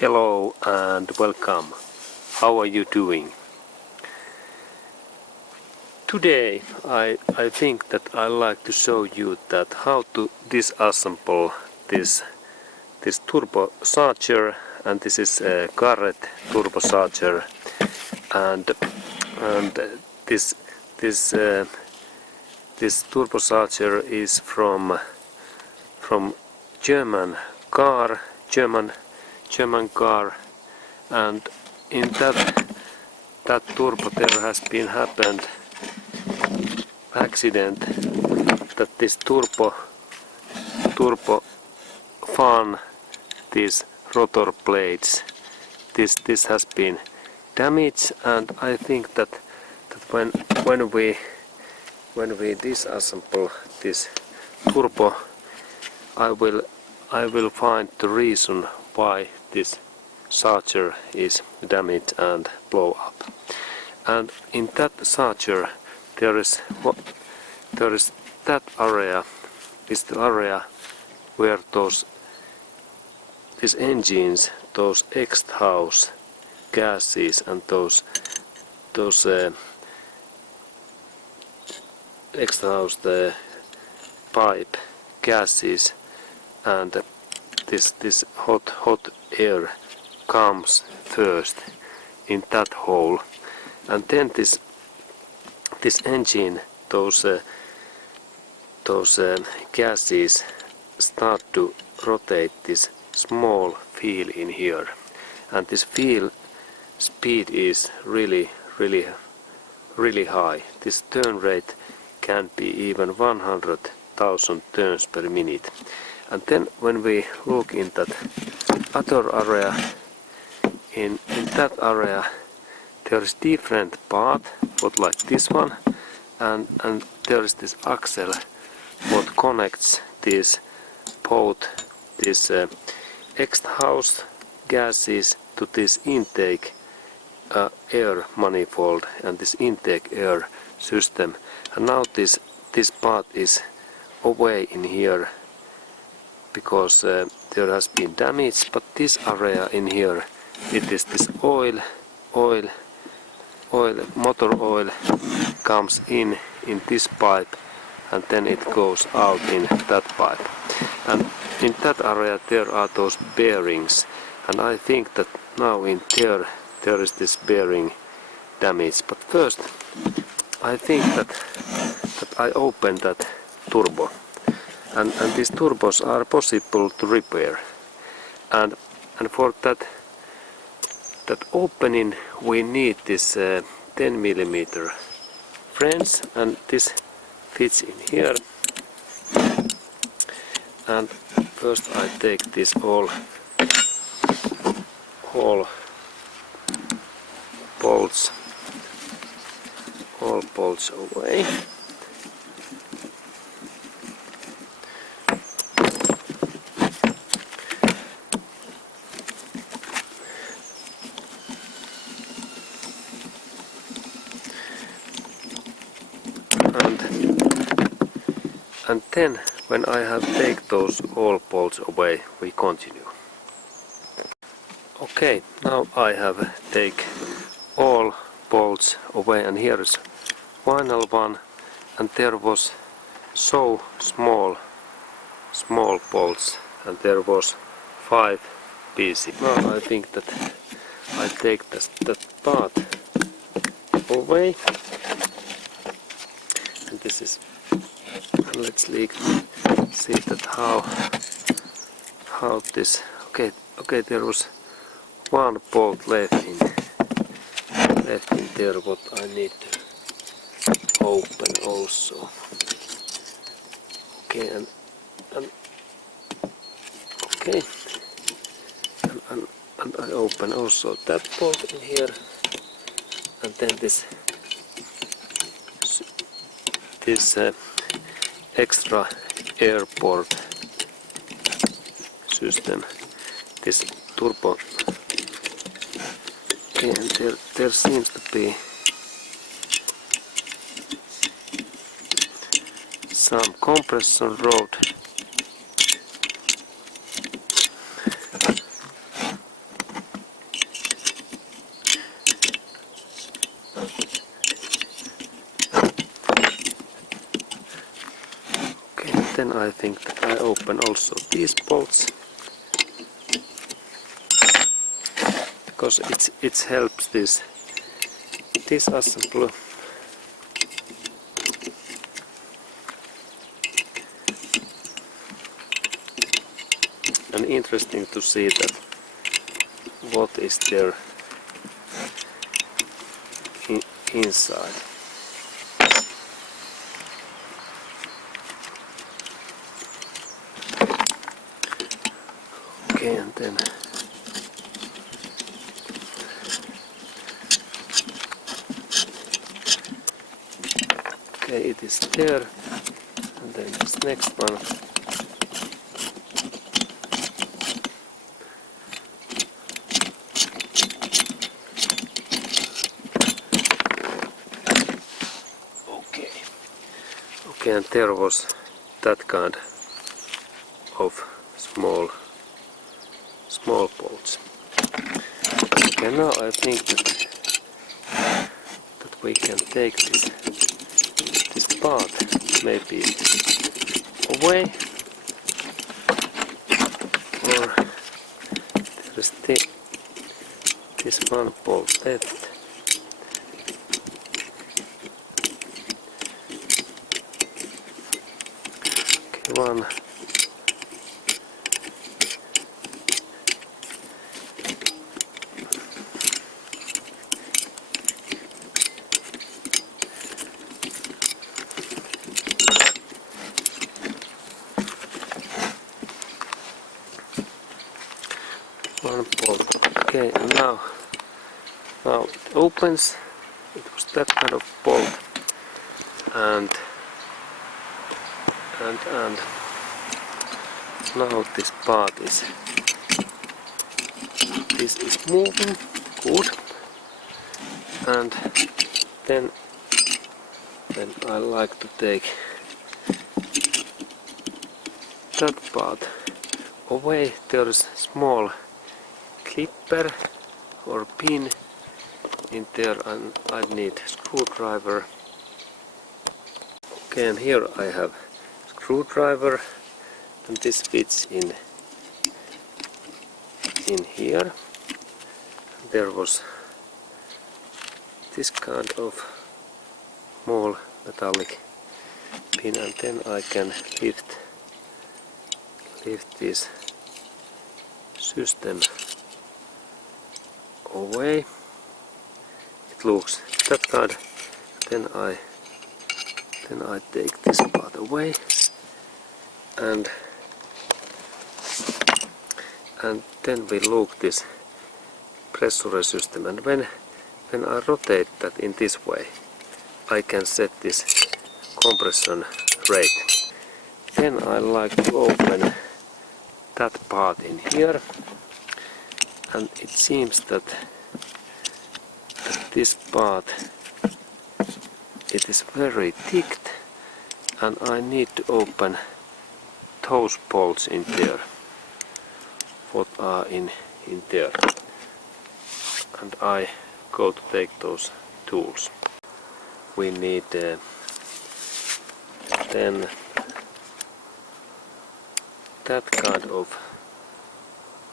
Hello and welcome. How are you doing? Today I think that I like to show you that how to disassemble this turbocharger, and this is a Garrett turbocharger, and this turbocharger is from German car, and in that turbo there has been happened accident that this turbo fan, these rotor blades, this has been damaged, and I think that when we disassemble this turbo, I will find the reason why this charger is damaged and blow up. And in that charger there is that area is the area where these engines, those exhaust gases and those exhaust pipe gases, and this hot air comes first in that hole, and then this engine, those gases start to rotate this small wheel in here, and this wheel speed is really high. This turn rate can be even 100,000 turns per minute. And then when we look in that other area, in that area there is different part, what like this one, and there is this axle what connects both these exhaust gases to this intake air manifold and this intake air system. And now this part is away in here because there has been damage, but this area in here, it is this motor oil comes in this pipe, and then it goes out in that pipe, and in that area there are those bearings, and I think that now in there is this bearing damage. But first I think that I open that turbo, and these turbos are possible to repair, and for that opening we need this 10mm wrench, and this fits in here. And first I take this all bolts away. And then when I have taken those all bolts away, we continue. Okay, now I have taken all bolts away, and here is final one, and there was so small bolts, and there was 5 pieces. Now I think that I take that part away, and this is, and let's see that how this, okay, there was one bolt left in there what I need to open also. Okay, and okay, and I open also that bolt in here, and then this extra airport system, this turbo. Okay, and there seems to be some compression rod Okay, then I think that I open also these bolts, because it helps this disassemble. And interesting to see that what is there inside. Okay, and then okay, it is there, and then this next one. Okay, and there was that kind of small bolts. Okay, now I think that we can take this part maybe away, or there is this one bolt left. Okay, one. One bolt. Okay, and now it opens. It was that kind of bolt, and now this part is moving good, and then I like to take that part away. There is a small clipper or pin in there, and I need screwdriver. Okay, and here I have screwdriver, and this fits in here. There was this kind of small metallic pin, and then I can lift this system away. It looks that kind. Then I take this part away, and then we look this pressure system, and when I rotate that in this way, I can set this compression rate. Then I like to open that part in here, and it seems that this part, it is very thick, and I need to open those bolts in there, what are in there, and I go to take those tools. We need then that kind of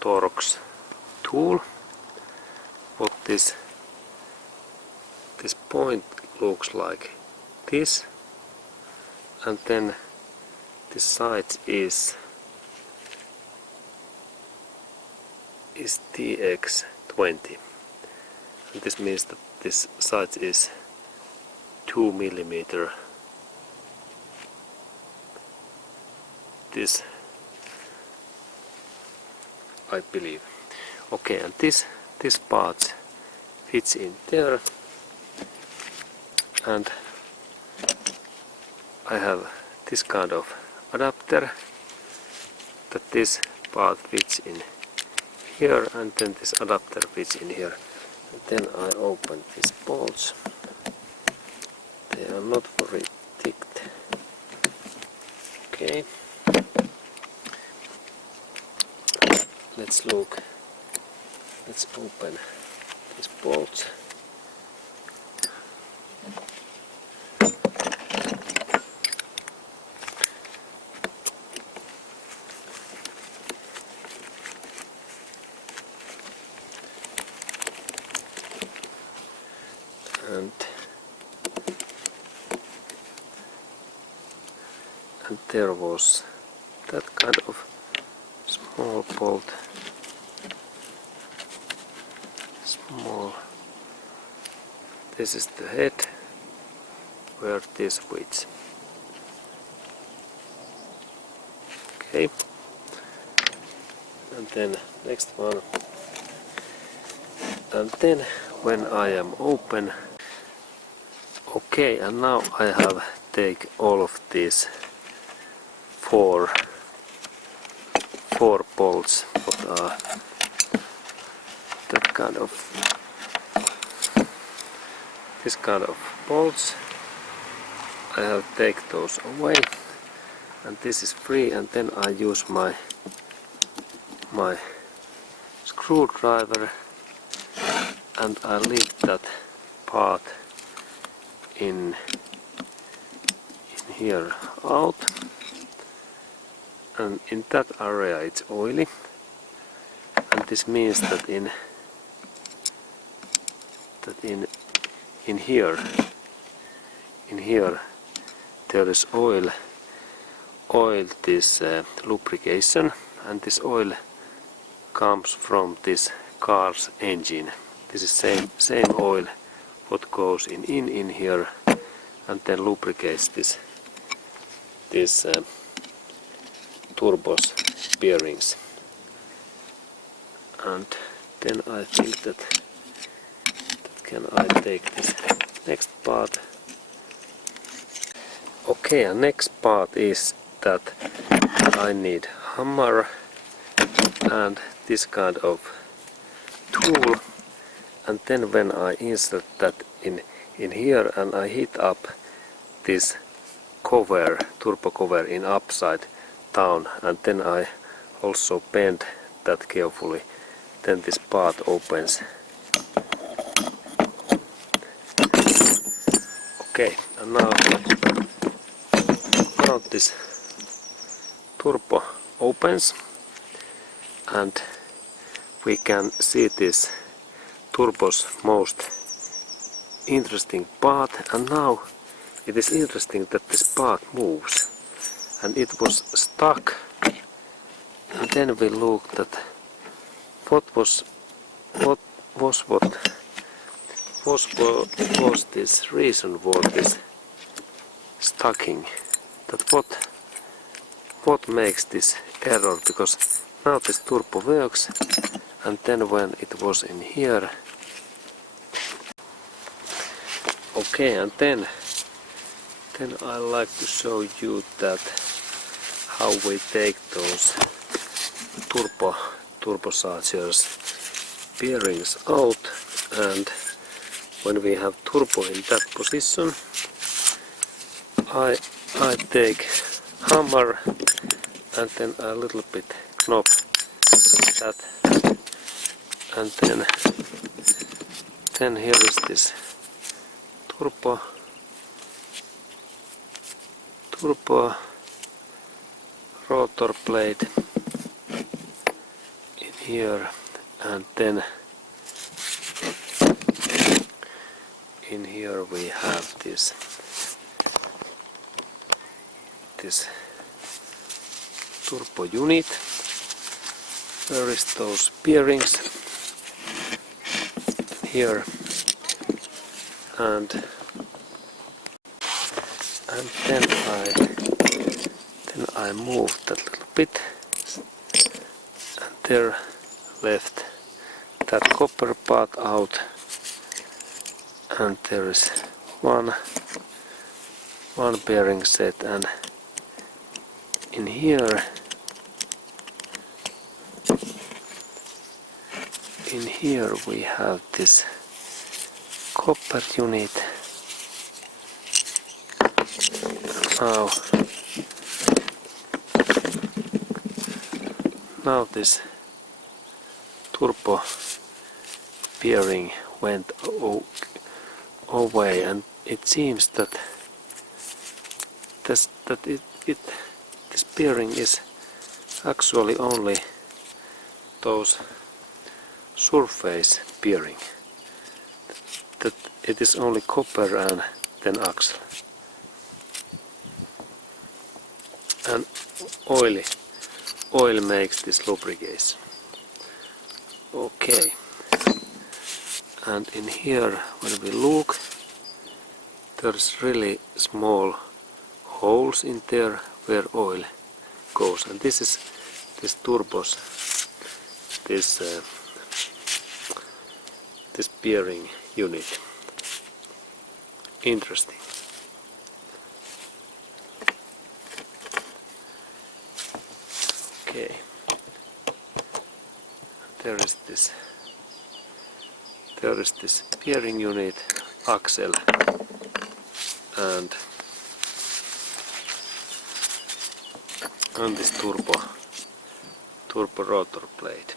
Torx tool. What this point looks like this, and then this side is TX20, and this means that this side is 2 mm. This, I believe. Okay, and this part fits in there, and I have this kind of adapter, that this part fits in here, and then this adapter fits in here. And then I open these bolts. They are not very thick. Okay. Let's look. Let's open these bolts. and there was that kind of small bolt, this is the head where this fits. Okay, and then next one, and then when I am open, okay, and now I have take all of these four bolts, what are that kind of this kind of bolts. I have take those away, and this is free, and then I use my screwdriver and I lift that part in here out, and in that area it's oily, and this means that in here there is oil this lubrication, and this oil comes from this car's engine. This is same oil what goes in here and then lubricates this turbos bearings. And then I think that can I take this next part. Okay, and next part is that I need hammer and this kind of tool, and then when I insert that in here and I heat up this cover, turbo cover in upside down, and then I also bend that carefully, then this part opens. Okay, and now this turbo opens, and we can see this turbo's most interesting part, and now it is interesting that this part moves, and it was stuck, and then we looked at what was this reason for this stucking, that what makes this error, because now this turbo works, and then when it was in here, okay, and then I like to show you that how we take those turbochargers bearings out, and when we have turbo in that position, I take hammer and then a little bit knob that, and then here is this turbo rotor blade in here, and then in here we have this turbo unit. Where is those bearings? Here, and then I move that little bit, and there left that copper part out, and there is one bearing set, and in here we have this copper unit. Now this turbo bearing went away, and it seems that this bearing is actually only those surface bearing. that it is only copper and then axle. And oil makes this lubrication. Okay. And in here, when we look, there's really small holes in there where oil goes. And this is this turbos, this bearing unit. Interesting. Okay. There is this bearing unit, axle, and this turbo rotor blade.